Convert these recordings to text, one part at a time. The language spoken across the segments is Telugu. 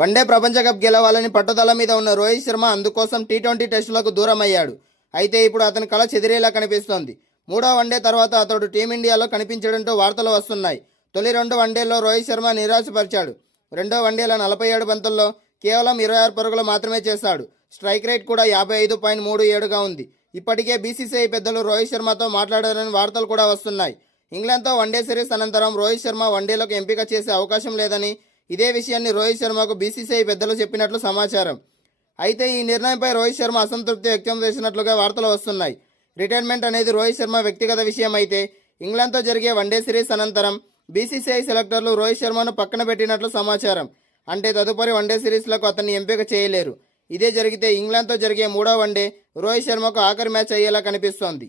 వన్డే ప్రపంచ కప్ గెలవాలని పట్టుదల మీద ఉన్న రోహిత్ శర్మ అందుకోసం టీ20 టెస్టులకు దూరం అయ్యాడు. అయితే ఇప్పుడు అతని కళ చెదిరేలా కనిపిస్తోంది. మూడో వన్డే తర్వాత అతడు టీమిండియాలో కనిపించడంతో వార్తలు వస్తున్నాయి. తొలి 2 వన్డేల్లో రోహిత్ శర్మ నిరాశపరిచాడు. రెండో వన్డేలో 47 బంతుల్లో కేవలం 26 పరుగులు మాత్రమే చేశాడు. స్ట్రైక్ రేట్ కూడా 55.37గా ఉంది. ఇప్పటికే బీసీసీఐ పెద్దలు రోహిత్ శర్మతో మాట్లాడారని వార్తలు కూడా వస్తున్నాయి. ఇంగ్లాండ్తో వన్డే సిరీస్ అనంతరం రోహిత్ శర్మ వన్డేలకు ఎంపిక చేసే అవకాశం లేదని, ఇదే విషయాన్ని రోహిత్ శర్మకు బీసీసీఐ పెద్దలు చెప్పినట్లు సమాచారం. అయితే ఈ నిర్ణయంపై రోహిత్ శర్మ అసంతృప్తి వ్యక్తం చేసినట్లుగా వార్తలు వస్తున్నాయి. రిటైర్మెంట్ అనేది రోహిత్ శర్మ వ్యక్తిగత విషయం అయితే, ఇంగ్లాండ్తో జరిగే వన్డే సిరీస్ అనంతరం బీసీసీఐ సెలెక్టర్లు రోహిత్ శర్మను పక్కన పెట్టినట్లు సమాచారం. అంటే తదుపరి వన్డే సిరీస్లకు అతన్ని ఎంపిక చేయలేరు. ఇదే జరిగితే ఇంగ్లాండ్తో జరిగే మూడో వన్డే రోహిత్ శర్మకు ఆఖరి మ్యాచ్ అయ్యేలా కనిపిస్తోంది.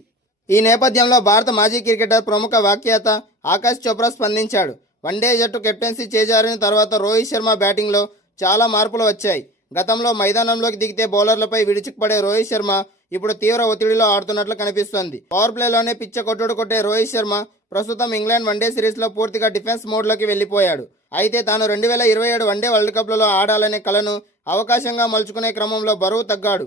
ఈ నేపథ్యంలో భారత మాజీ క్రికెటర్ ప్రముఖ వ్యాఖ్యాత ఆకాష్ చోప్రా స్పందించాడు. వన్డే జట్టు కెప్టెన్సీ చేజారిన తర్వాత రోహిత్ శర్మ బ్యాటింగ్లో చాలా మార్పులు వచ్చాయి. గతంలో మైదానంలోకి దిగితే బౌలర్లపై విడిచిపడే రోహిత్ శర్మ ఇప్పుడు తీవ్ర ఒత్తిడిలో ఆడుతున్నట్లు కనిపిస్తోంది. పవర్ ప్లేలోనే పిచ్చ కొట్టుడు కొట్టే రోహిత్ శర్మ ప్రస్తుతం ఇంగ్లాండ్ వన్డే సిరీస్లో పూర్తిగా డిఫెన్స్ మోడ్లోకి వెళ్లిపోయాడు. అయితే తాను 2027 వన్డే వరల్డ్ కప్లలో ఆడాలనే కలను అవకాశంగా మలుచుకునే క్రమంలో బరువు తగ్గాడు.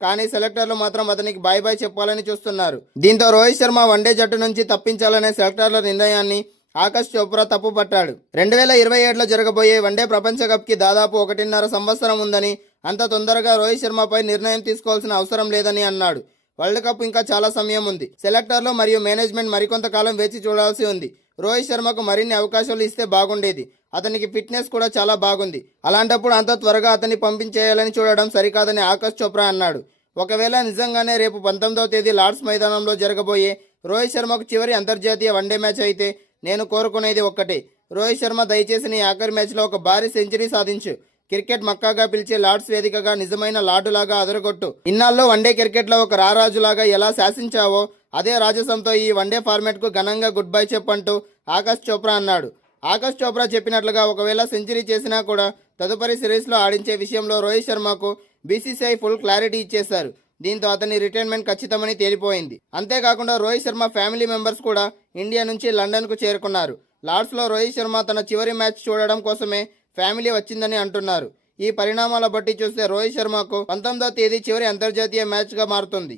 కానీ సెలెక్టర్లు మాత్రం అతనికి బాయ్ బాయ్ చెప్పాలని చూస్తున్నారు. దీంతో రోహిత్ శర్మ వన్డే జట్టు నుంచి తప్పించాలనే సెలెక్టర్ల నిర్ణయాన్ని ఆకాష్ చోప్రా తప్పుపట్టాడు. 2027లో జరగబోయే వన్డే ప్రపంచ కప్కి దాదాపు 1.5 సంవత్సరం ఉందని, అంత తొందరగా రోహిత్ శర్మపై నిర్ణయం తీసుకోవాల్సిన అవసరం లేదని అన్నాడు. వరల్డ్ కప్ ఇంకా చాలా సమయం ఉంది. సెలెక్టర్లు మరియు మేనేజ్మెంట్ మరికొంతకాలం వేచి చూడాల్సి ఉంది. రోహిత్ శర్మకు మరిన్ని అవకాశాలు ఇస్తే బాగుండేది. అతనికి ఫిట్నెస్ కూడా చాలా బాగుంది. అలాంటప్పుడు అంత త్వరగా అతన్ని పంపించేయాలని చూడడం సరికాదని ఆకాష్ చోప్రా అన్నాడు. ఒకవేళ నిజంగానే రేపు 19వ తేదీ లార్డ్స్ మైదానంలో జరగబోయే రోహిత్ శర్మకు చివరి అంతర్జాతీయ వన్డే మ్యాచ్ అయితే నేను కోరుకునేది ఒక్కటే, రోహిత్ శర్మ దయచేసి నీ ఆఖరి మ్యాచ్లో ఒక భారీ సెంచరీ సాధించు. క్రికెట్ మక్కాగా పిలిచే లార్డ్స్ వేదికగా నిజమైన లార్డులాగా అదరగొట్టు. ఇన్నాళ్ళు వన్డే క్రికెట్లో ఒక రారాజులాగా ఎలా శాసించావో అదే రాజసంతో ఈ వన్డే ఫార్మాట్కు ఘనంగా గుడ్ బై చెప్పంటూ ఆకాష్ చోప్రా అన్నాడు. ఆకాష్ చోప్రా చెప్పినట్లుగా ఒకవేళ సెంచరీ చేసినా కూడా తదుపరి సిరీస్లో ఆడించే విషయంలో రోహిత్ శర్మకు బీసీసీఐ ఫుల్ క్లారిటీ ఇచ్చేశారు. దీంతో అతని రిటైర్మెంట్ ఖచ్చితమని తేలిపోయింది. అంతేకాకుండా రోహిత్ శర్మ ఫ్యామిలీ మెంబర్స్ కూడా ఇండియా నుంచి లండన్కు చేరుకున్నారు. లార్డ్స్లో రోహిత్ శర్మ తన చివరి మ్యాచ్ చూడడం కోసమే ఫ్యామిలీ వచ్చిందని అంటున్నారు. ఈ పరిణామాల బట్టి చూస్తే రోహిత్ శర్మకు 19వ తేదీ చివరి అంతర్జాతీయ మ్యాచ్గా మారుతుంది.